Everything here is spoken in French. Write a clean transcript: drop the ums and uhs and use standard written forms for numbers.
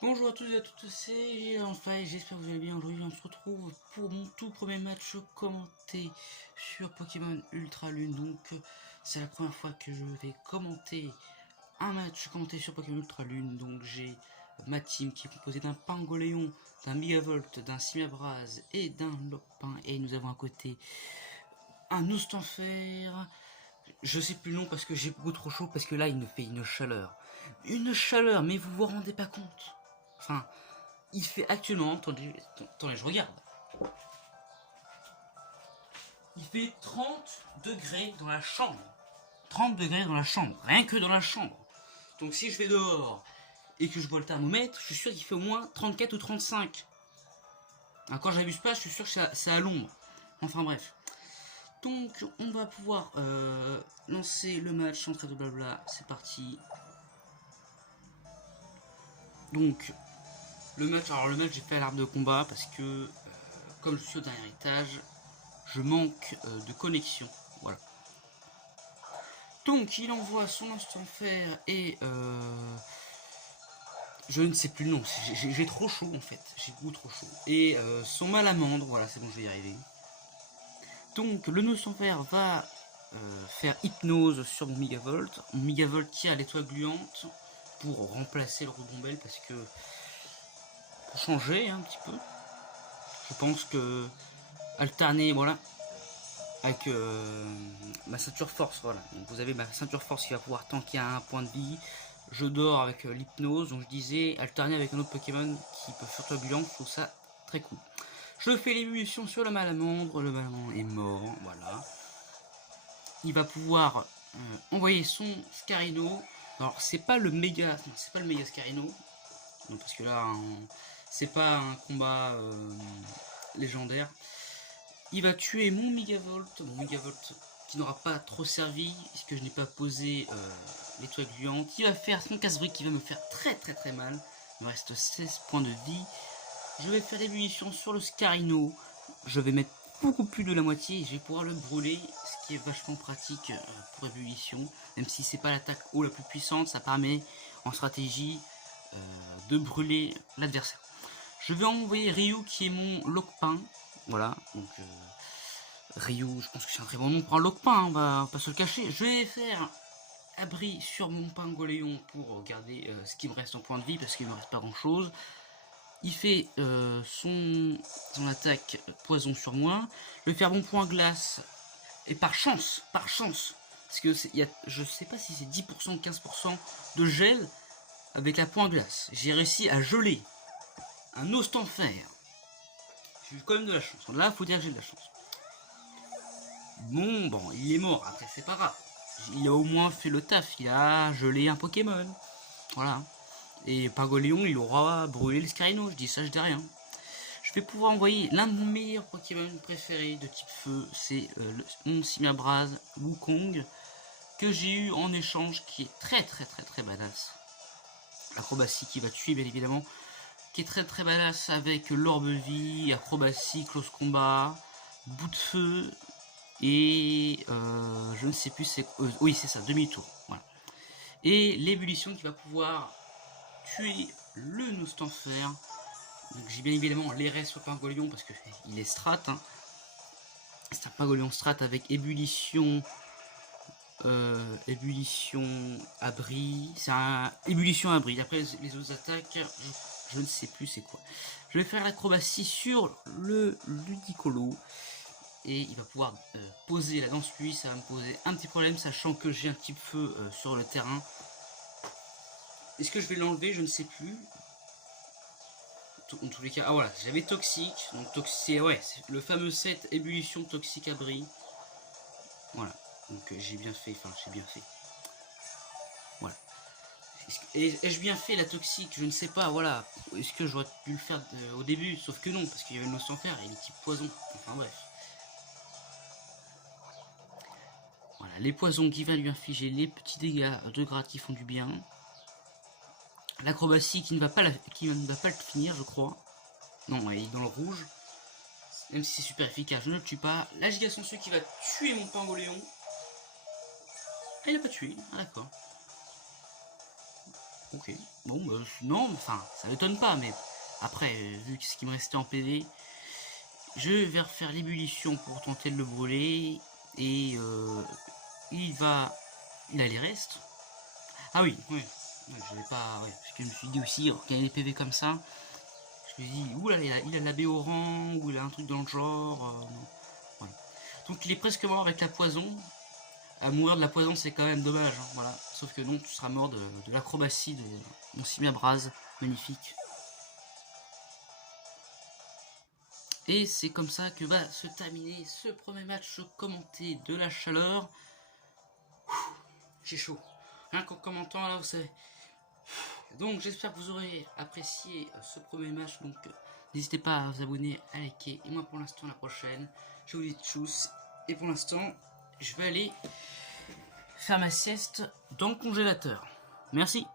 Bonjour à tous et à toutes, c'est enfin, j'espère que vous allez bien. Aujourd'hui, on se retrouve pour mon tout premier match commenté sur Pokémon Ultra Lune. Donc, c'est la première fois que je vais commenter un match commenté sur Pokémon Ultra Lune. Donc, j'ai ma team qui est composée d'un Pangoléon, d'un Megavolt, d'un Simabraz et d'un Lopin. Et nous avons à côté un Oustanfer. Je sais plus le nom parce que j'ai beaucoup trop chaud, parce que là, il me fait une chaleur. Une chaleur, mais vous vous rendez pas compte. Enfin, il fait actuellement, attendez, je regarde. Il fait 30 degrés dans la chambre. 30 degrés dans la chambre, rien que dans la chambre. Donc si je vais dehors et que je vois le thermomètre, je suis sûr qu'il fait au moins 34 ou 35. Alors, quand j'abuse pas, je suis sûr que c'est à l'ombre. Enfin bref. Donc on va pouvoir lancer le match sans très de blabla. C'est parti. Donc le match j'ai fait à l'arbre de combat parce que comme je suis au dernier étage, je manque de connexion. Voilà. Donc il envoie son instant fer et je ne sais plus le nom, j'ai trop chaud en fait, j'ai beaucoup trop chaud. Et son malamandre, voilà c'est bon je vais y arriver. Donc le nœud sans fer va faire hypnose sur mon Megavolt qui a l'étoile gluante pour remplacer le Roudombelle parce que pour changer un petit peu. Je pense que alterner voilà avec ma ceinture force, voilà. Donc vous avez ma ceinture force qui va pouvoir tanker à un point de vie. Je dors avec l'hypnose, donc je disais alterner avec un autre Pokémon qui peut faire turbulent, je trouve ça très cool. Je fais l'ébullition sur le malamandre est mort, voilà. Il va pouvoir envoyer son Scarino. Alors c'est pas le méga, c'est pas le méga Scarino, non, parce que là c'est pas un combat légendaire. Il va tuer mon Megavolt qui n'aura pas trop servi, puisque je n'ai pas posé l'étoile gluante. Il va faire son casse-brique qui va me faire très très très mal. Il me reste 16 points de vie. Je vais faire des munitions sur le Scarino. Je vais mettre beaucoup plus de la moitié et je vais pouvoir le brûler, ce qui est vachement pratique pour ébullition. Même si c'est pas l'attaque haut la plus puissante, ça permet en stratégie de brûler l'adversaire. Je vais envoyer Ryu qui est mon Lockpin. Voilà, donc Ryu, je pense que c'est un très bon nom pour un Lockpin, hein, on va pas se le cacher. Je vais faire abri sur mon Pangoléon pour garder ce qui me reste en point de vie parce qu'il me reste pas grand chose. Il fait son attaque poison sur moi. Je vais faire mon point glace. Et par chance, parce que je sais pas si c'est 10% ou 15% de gel avec la point glace. J'ai réussi à geler un os en fer. J'ai eu quand même de la chance. Là, faut dire que j'ai de la chance. Bon, il est mort. Après, c'est pas grave. Il a au moins fait le taf. Il a gelé un Pokémon. Voilà. Et Pagoléon, il aura brûlé le Scarino. Je dis ça, je dis rien. Je vais pouvoir envoyer l'un de mes meilleurs Pokémon préférés de type feu. C'est mon Simabraz Wukong. Que j'ai eu en échange. Qui est très très très très badass. Acrobatie qui va tuer, bien évidemment. Qui est très très badass avec l'orbe vie, acrobatie, close combat, bout de feu. Et je ne sais plus c'est oui c'est ça, demi-tour, voilà. Et l'ébullition qui va pouvoir tuer le Noustanfer. Donc j'ai bien évidemment l'RS sur Pingolion parce que il est strat, hein. C'est un Pingolion strat avec ébullition ébullition abri, c'est un ébullition abri. Après les autres attaques je ne sais plus c'est quoi. Je vais faire l'acrobatie sur le Ludicolo et il va pouvoir poser la danse lui, ça va me poser un petit problème sachant que j'ai un petit feu sur le terrain. Est-ce que je vais l'enlever? Je ne sais plus. En tous les cas, ah voilà, j'avais toxique, donc toxique, ouais, le fameux set ébullition toxique abri. Voilà, donc j'ai bien fait, j'ai bien fait. Voilà. Ai-je bien fait la toxique? Je ne sais pas, voilà. Est-ce que j'aurais dû le faire au début? Sauf que non, parce qu'il y avait le noce en fer et il est type poison. Enfin bref. Voilà, les poisons qui viennent lui infliger les petits dégâts de grade qui font du bien. L'acrobatie qui ne va pas le finir, je crois. Non, il est dans le rouge. Même si c'est super efficace, je ne le tue pas. La giga sensu qui va tuer mon Pangoléon. Ah, il n'a pas tué, ah d'accord. Ok. Bon, bah, non, enfin, ça m'étonne pas, mais après, vu ce qui me restait en PV, je vais refaire l'ébullition pour tenter de le brûler. Et il a les restes. Ah oui, oui. Ouais, je vais pas. Ouais, parce que je me suis dit aussi, quand il y a des PV comme ça, je me dis, oula, il a la B au rang, ou il a un truc dans le genre. Non. Ouais. Donc il est presque mort avec la poison. À mourir de la poison, c'est quand même dommage. Hein, voilà. Sauf que non, tu seras mort de l'acrobatie de mon Simia Braz. Magnifique. Et c'est comme ça que va se terminer ce premier match commenté de la chaleur. J'ai chaud. Rien qu'en commentant là, vous savez. Donc j'espère que vous aurez apprécié ce premier match. Donc n'hésitez pas à vous abonner, à liker. Et moi pour l'instant, la prochaine, je vous dis tchuss. Et pour l'instant, je vais aller faire ma sieste dans le congélateur. Merci.